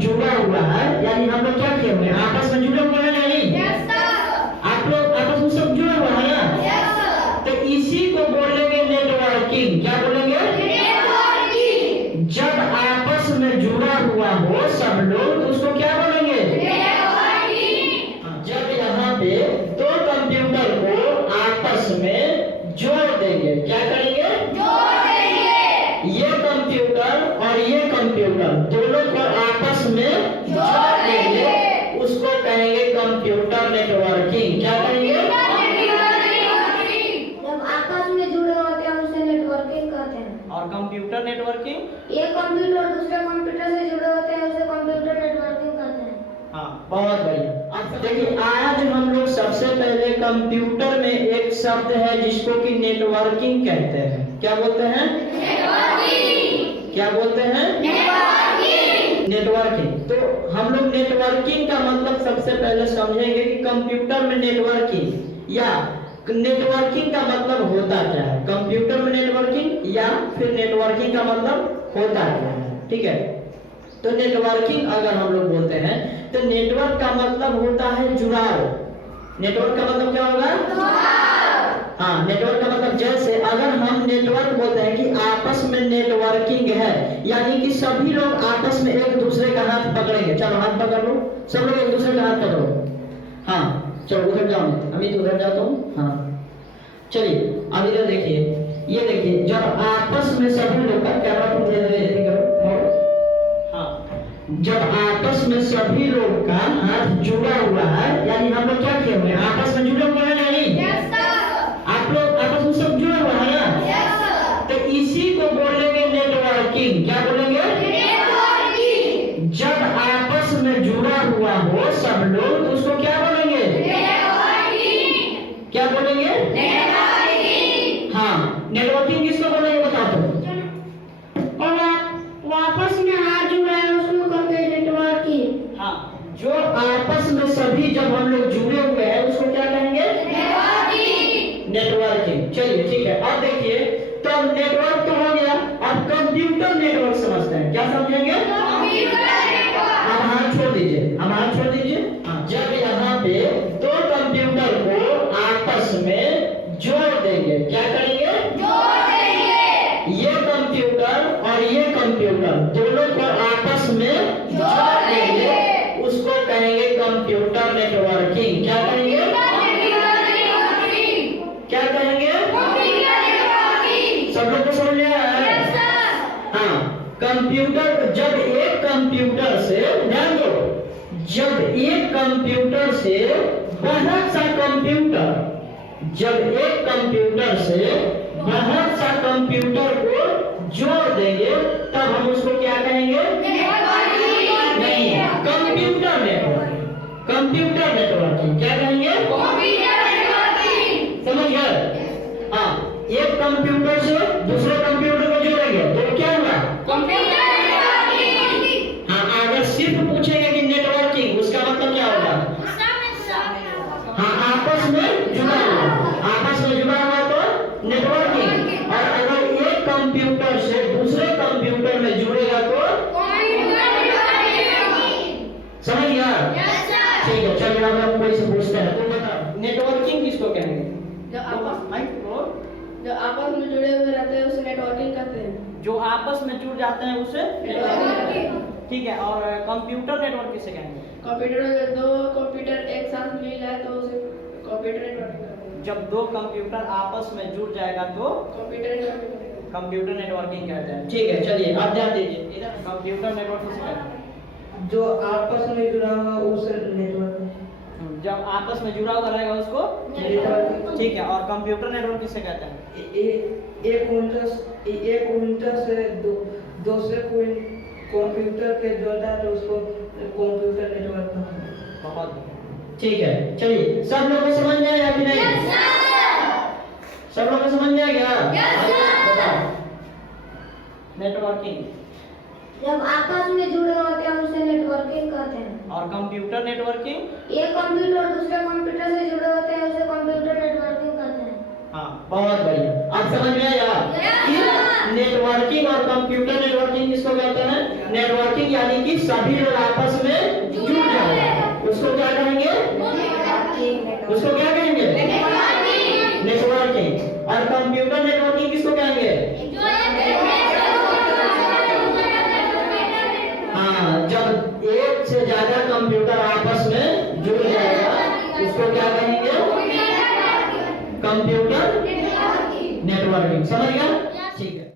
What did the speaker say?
जुड़ा हुआ है, यानी हम लोग क्या किए हुए हैं, आपस में जुड़े हुए हैं नहीं? आप लोग आपस में सब जुड़े हुए हैं ना? तो इसी को बोलेंगे नेटवर्किंग। क्या बोलेंगे? जब आपस में जुड़ा हुआ हो सब लोग, तो उसको क्या बोलेंगे? जब यहाँ पे दो कंप्यूटर को आपस में जोड़ देंगे, क्या करेंगे? ये कंप्यूटर और ये कंप्यूटर दोनों को आपस में जोड़ देंगे, उसको कहेंगे कंप्यूटर नेटवर्किंग। क्या कहेंगे? जब आपस में जुड़े होते हैं उसे नेटवर्किंग कहते हैं। और कंप्यूटर नेटवर्किंग, एक कंप्यूटर दूसरे कंप्यूटर से जुड़े होते हैं उसे कंप्यूटर नेटवर्किंग कहते हैं। हाँ, बहुत बढ़िया। अब देखिए, आज हम लोग सबसे पहले कंप्यूटर में एक शब्द है जिसको कि नेटवर्किंग कहते हैं। क्या बोलते हैं? क्या बोलते हैं? नेटवर्किंग। तो हम लोग नेटवर्किंग का मतलब सबसे पहले समझेंगे कि कंप्यूटर में नेटवर्किंग या नेटवर्किंग का मतलब होता क्या है। कंप्यूटर में नेटवर्किंग या फिर नेटवर्किंग का मतलब होता क्या है, ठीक है? तो नेटवर्किंग अगर हम लोग बोलते हैं तो नेटवर्क का मतलब होता है जुड़ाव। नेटवर्क का मतलब क्या होगा? हाँ, नेटवर्क का मतलब जैसे अगर हम नेटवर्क बोलते हैं कि आपस में नेटवर्किंग है, यानी कि सभी लोग आपस में एक दूसरे का हाथ पकड़ेंगे। चलो हाथ पकड़ लो, सब लोग एक दूसरे का हाथ पकड़ो। हाँ चलो उधर जाओ, अमित उधर जाता हूँ। हाँ चलिए, अब इधर देखिए, ये देखिए, जब आपस में सभी लोग का कैमरा को दे करो। हाँ, जब आपस में सभी लोग का हाथ जुड़ा हुआ है, यानी हम लोग क्या किए हुए हैं, आपस में जुड़े हुए हैं नहीं? आप लोग आपस में सब जुड़े हुए हैं ना? तो इसी को बोलेंगे नेटवर्किंग। क्या बोलेंगे? जब आपस में जुड़ा हुआ हो सब लोग, तो उसको क्या बोलेंगे? क्या बोलेंगे? हाँ, नेटवर्किंग किसको बोलेंगे बताओ तो। और आपस में हाथ जुड़ा है उसको कहते हैं नेटवर्किंग। हाँ, जो आपस में सभी जब हम लोग जुड़े हुए हैं उसको क्या कहेंगे? नेटवर्किंग। चलिए ठीक है, अब देखिए, तो नेटवर्क तो हो गया, अब कंप्यूटर नेटवर्क समझते हैं। क्या समझेंगे? अब हाथ छोड़ दीजिए, अब हाथ छोड़ दीजिए। हाँ, जब यहाँ पे दो कंप्यूटर को आपस में जोड़ देंगे, क्या करेंगे? ये कंप्यूटर और ये कंप्यूटर दोनों को आपस में जोड़ देंगे, उसको कहेंगे कंप्यूटर नेटवर्किंग। क्या कहेंगे? क्या कहेंगे? सब लोग को समझ में आया है? हाँ, कंप्यूटर, जब एक कंप्यूटर से, ध्यान दो, जब एक कंप्यूटर से बहुत सा कंप्यूटर, जब एक कंप्यूटर से बहुत सा कंप्यूटर को जोड़ देंगे, तब हम उसको क्या कहेंगे? नहीं, कंप्यूटर नेटवर्किंग। कंप्यूटर नेटवर्किंग क्या कहेंगे? समझ गए? हाँ, एक कंप्यूटर से दूसरे कंप्यूटर को जोड़ेंगे तो क्या होगा? हाँ, अगर सिर्फ पूछेंगे कि नेटवर्किंग, उसका मतलब क्या होगा? हाँ, आपस में जुड़ा हुआ, आपस में जुड़ा हुआ तो नेटवर्किंग। और अगर एक कंप्यूटर से दूसरे कंप्यूटर में जुड़ेगा तो समझ गया? ठीक है, चलिए अब हम कोई से पूछते हैं, तो बताओ नेटवर्किंग किसको कहेंगे? जो आपस में जुड़े हुए रहते हैं उसे नेटवर्किंग कहते हैं। जो आपस में जुड़ जाते हैं उसे नेटवर्किंग। ठीक है, और कंप्यूटर नेटवर्क किसे कहेंगे? कंप्यूटर, अगर दो कंप्यूटर एक साथ मिल जाए तो उसे कंप्यूटर नेटवर्किंग कहते हैं। जब दो कंप्यूटर आपस में जुड़ जाएगा तो कंप्यूटर नेटवर्किंग। कंप्यूटर नेटवर्किंग कहते हैं। ठीक है, चलिए अब ध्यान दीजिए, इधर कंप्यूटर नेटवर्क किसे कहते हैं? जो आपस में जुड़ा हुआ उसे नेटवर्क। जब आपस में जुड़ा हुआ रहेगा उसको नेटवर्क। ठीक है, और कंप्यूटर नेटवर्क किसे कहते हैं? एक कंप्यूटर से दूसरे कोई कंप्यूटर के जोड़ता है तो उसको कंप्यूटर नेटवर्क कहते हैं। बहुत ठीक है, चलिए सब लोग को समझ में आया कि नहीं? सब लोग को समझ में आ गया? बताओ नेटवर्किंग। जब आपस में जुड़े होते हैं उसे नेटवर्किंग कहते हैं। और कंप्यूटर नेटवर्किंग, एक कंप्यूटर दूसरे कंप्यूटर से जुड़े होते हैं उसे कंप्यूटर नेटवर्किंग कहते हैं। हाँ, बहुत बढ़िया। आप समझ में आया कि नेटवर्किंग और कंप्यूटर नेटवर्किंग किसको कहते हैं? नेटवर्किंग यानी कि सभी लोग आपस में जुड़ जाए, उसको क्या कहेंगे? उसको क्या कहेंगे? नेटवर्किंग। और कंप्यूटर नेटवर्किंग किसको कहेंगे? हाँ, जब एक से ज्यादा कंप्यूटर आपस में जुड़ जाएगा उसको क्या कहेंगे? Computer networking. समझ गया? ठीक है।